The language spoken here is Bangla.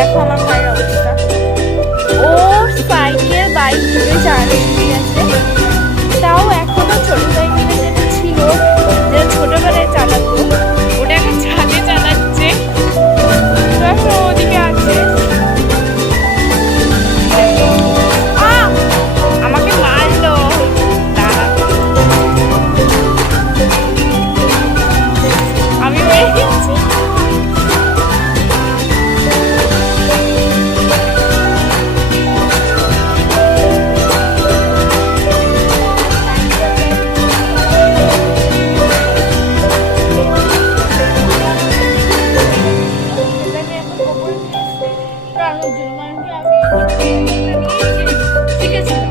দেখো আমার ভাইয়ের অবস্থা, ও সাইকেল বাইক দুটোই চালানো শিখে গেছে। তাও এখনো ছোট সাইকেলে যেটা ছিল, যেটা ছোটবেলায় চালাতো, ওটা এখন ছাদে চালাচ্ছে। তো এখন ওদিকে আছে। আমাকে মারলো, দাঁড়া আমি মেরে দিচ্ছি। শিখেছিলাম